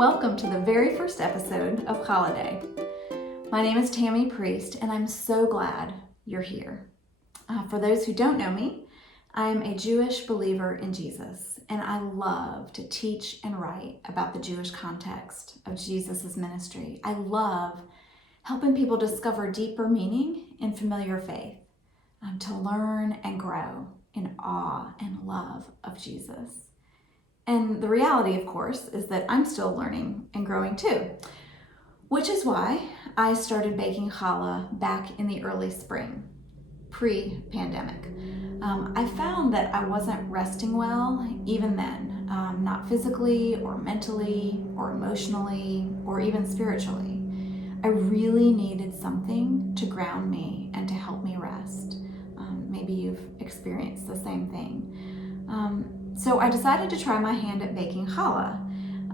Welcome to the very first episode of Holiday. My name is Tammy Priest, and I'm so glad you're here. For those who don't know me, I'm a Jewish believer in Jesus, and I love to teach and write about the Jewish context of Jesus' ministry. I love helping people discover deeper meaning in familiar faith, to learn and grow in awe and love of Jesus. And the reality, of course, is that I'm still learning and growing too, which is why I started baking challah back in the early spring, pre-pandemic. I found that I wasn't resting well even then, not physically or mentally or emotionally or even spiritually. I really needed something to ground me and to help me rest. Maybe you've experienced the same thing. So I decided to try my hand at baking challah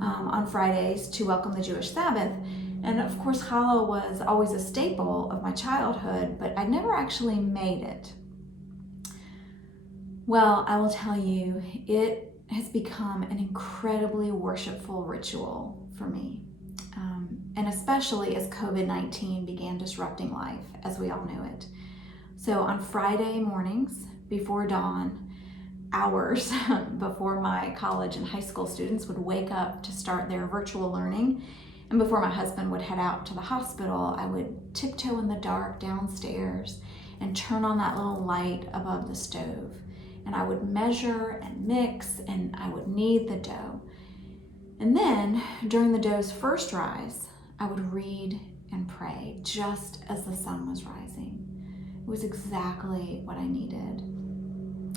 on Fridays to welcome the Jewish Sabbath. And of course, challah was always a staple of my childhood, but I'd never actually made it. Well, I will tell you, it has become an incredibly worshipful ritual for me. And especially as COVID-19 began disrupting life as we all knew it. So on Friday mornings before dawn, hours before my college and high school students would wake up to start their virtual learning, and before my husband would head out to the hospital, I would tiptoe in the dark downstairs and turn on that little light above the stove. And I would measure and mix, and I would knead the dough. And then during the dough's first rise, I would read and pray just as the sun was rising. It was exactly what I needed.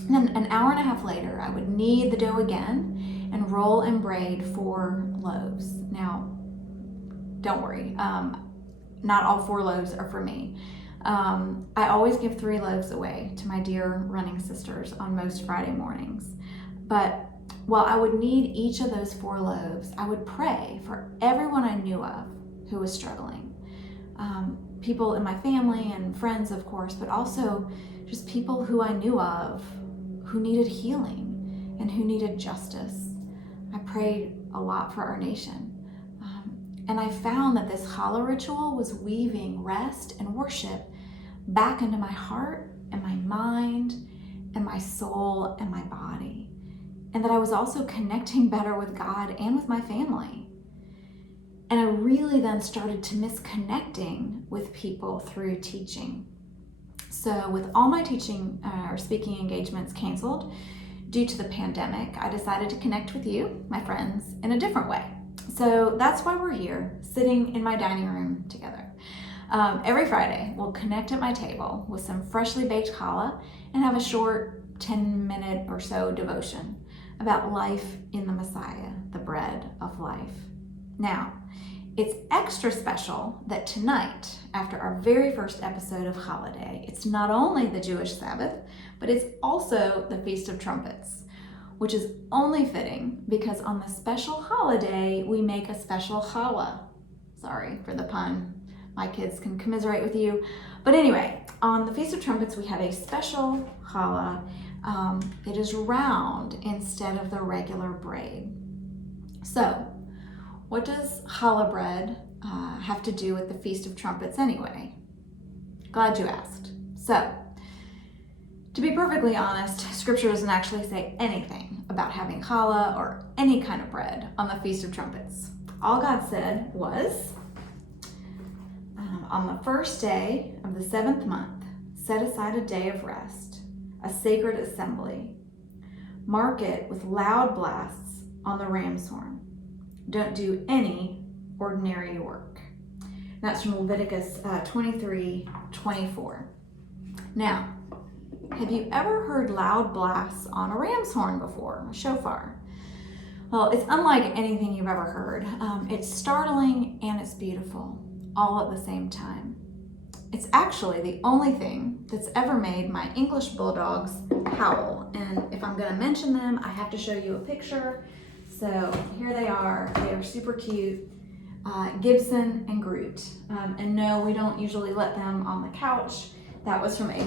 And then an hour and a half later, I would knead the dough again and roll and braid 4 loaves. Now, don't worry, not all 4 loaves are for me. I always give 3 loaves away to my dear running sisters on most Friday mornings. But while I would knead each of those 4 loaves, I would pray for everyone I knew of who was struggling. People in my family and friends, of course, but also just people who I knew of who needed healing and who needed justice. I prayed a lot for our nation. And I found that this challah ritual was weaving rest and worship back into my heart and my mind and my soul and my body. And that I was also connecting better with God and with my family. And I really then started to miss connecting with people through teaching. So with all my teaching or speaking engagements canceled due to the pandemic, I decided to connect with you, my friends, in a different way. So that's why we're here, sitting in my dining room together. Every Friday, we'll connect at my table with some freshly baked challah and have a short 10-minute or so devotion about life in the Messiah, the bread of life. Now, it's extra special that tonight, after our very first episode of Holiday, it's not only the Jewish Sabbath, but it's also the Feast of Trumpets, which is only fitting because on the special holiday, we make a special challah. Sorry for the pun. My kids can commiserate with you. But anyway, on the Feast of Trumpets, we have a special challah. It is round instead of the regular braid. So, what does challah bread have to do with the Feast of Trumpets anyway? Glad you asked. So, to be perfectly honest, Scripture doesn't actually say anything about having challah or any kind of bread on the Feast of Trumpets. All God said was, on the first day of the 7th month, set aside a day of rest, a sacred assembly. Mark it with loud blasts on the ram's horn. Don't do any ordinary work. That's from Leviticus 23:24. Now, have you ever heard loud blasts on a ram's horn before, a shofar? Well, it's unlike anything you've ever heard. It's startling and it's beautiful, all at the same time. It's actually the only thing that's ever made my English bulldogs howl. And if I'm going to mention them, I have to show you a picture. So here they are. They are super cute. Gibson and Groot. And no, we don't usually let them on the couch. That was from a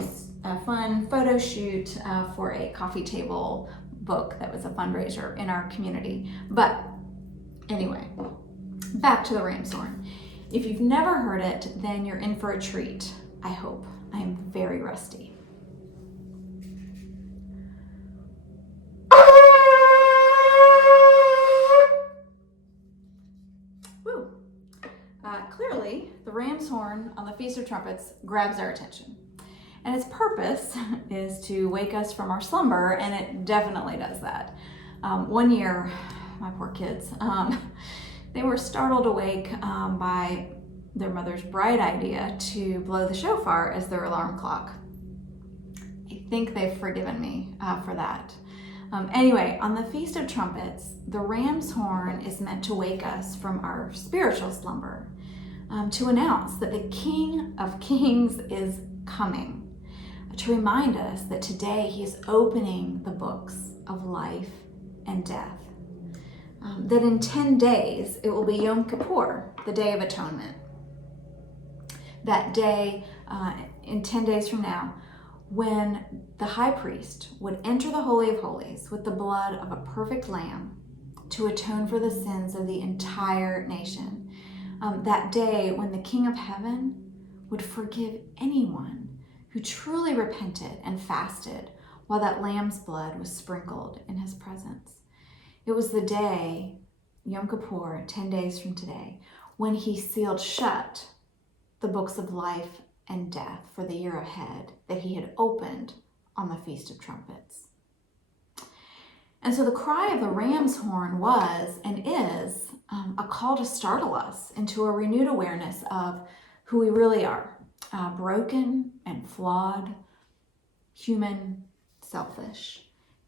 fun photo shoot for a coffee table book that was a fundraiser in our community. But anyway, back to the ram's horn. If you've never heard it, then you're in for a treat, I hope. I am very rusty. Woo. Clearly, the ram's horn on the Feast of Trumpets grabs our attention. And its purpose is to wake us from our slumber, and it definitely does that. One year, my poor kids, they were startled awake by their mother's bright idea to blow the shofar as their alarm clock. I think they've forgiven me for that. Anyway, on the Feast of Trumpets, the ram's horn is meant to wake us from our spiritual slumber, to announce that the King of Kings is coming, to remind us that today he is opening the books of life and death. That in 10 days, it will be Yom Kippur, the Day of Atonement. That day, in 10 days from now, when the high priest would enter the Holy of Holies with the blood of a perfect lamb to atone for the sins of the entire nation. That day when the King of Heaven would forgive anyone who truly repented and fasted while that lamb's blood was sprinkled in his presence. It was the day, Yom Kippur, 10 days from today, when he sealed shut the books of life and death for the year ahead that he had opened on the Feast of Trumpets. And so the cry of the ram's horn was and is a call to startle us into a renewed awareness of who we really are, broken and flawed, human, selfish,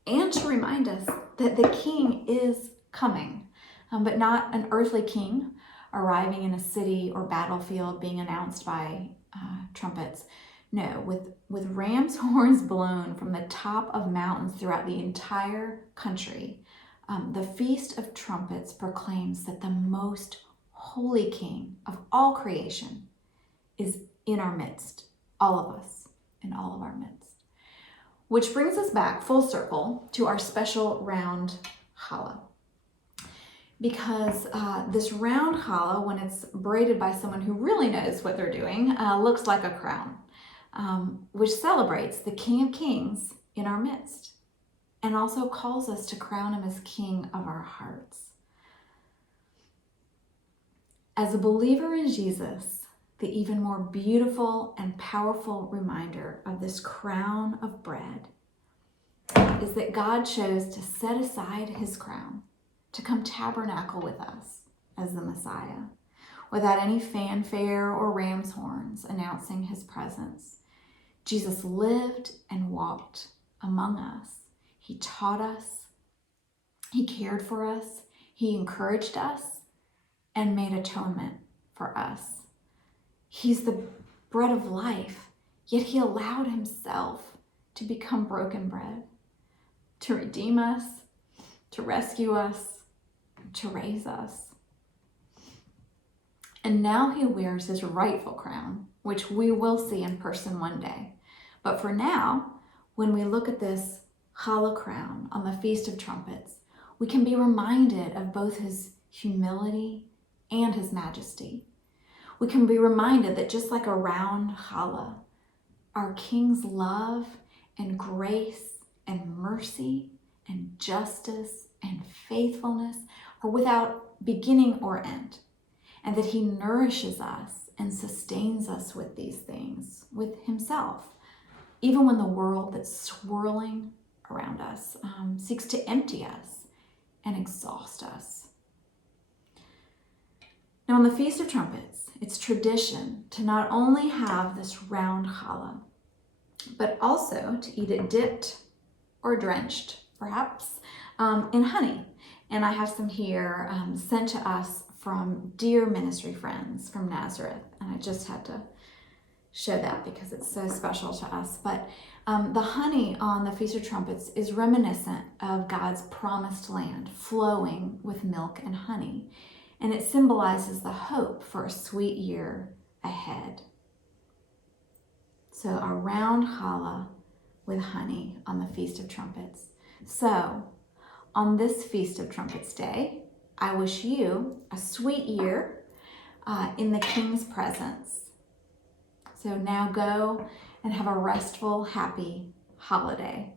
and to remind us that the King is coming, but not an earthly king arriving in a city or battlefield being announced by trumpets. No, with ram's horns blown from the top of mountains throughout the entire country, the Feast of Trumpets proclaims that the most holy King of all creation is in our midst, all of us, in all of our midst. Which brings us back full circle to our special round challah. Because this round challah, when it's braided by someone who really knows what they're doing, looks like a crown, which celebrates the King of Kings in our midst and also calls us to crown him as King of our hearts. As a believer in Jesus, the even more beautiful and powerful reminder of this crown of bread is that God chose to set aside his crown to come tabernacle with us as the Messiah, without any fanfare or ram's horns announcing his presence. Jesus lived and walked among us. He taught us, he cared for us, he encouraged us, and made atonement for us. He's the bread of life, yet he allowed himself to become broken bread, to redeem us, to rescue us, to raise us. And now he wears his rightful crown, which we will see in person one day. But for now, when we look at this challah crown on the Feast of Trumpets, we can be reminded of both his humility and his majesty. We can be reminded that just like a round challah, our King's love and grace and mercy and justice and faithfulness are without beginning or end, and that he nourishes us and sustains us with these things, with himself, even when the world that's swirling around us seeks to empty us and exhaust us. Now, on the Feast of Trumpets, it's tradition to not only have this round challah, but also to eat it dipped or drenched, perhaps, in honey. And I have some here sent to us from dear ministry friends from Nazareth. And I just had to show that because it's so special to us. But the honey on the Feast of Trumpets is reminiscent of God's promised land flowing with milk and honey. And it symbolizes the hope for a sweet year ahead. So a round challah with honey on the Feast of Trumpets. So on this Feast of Trumpets day, I wish you a sweet year in the King's presence. So now go and have a restful, happy holiday.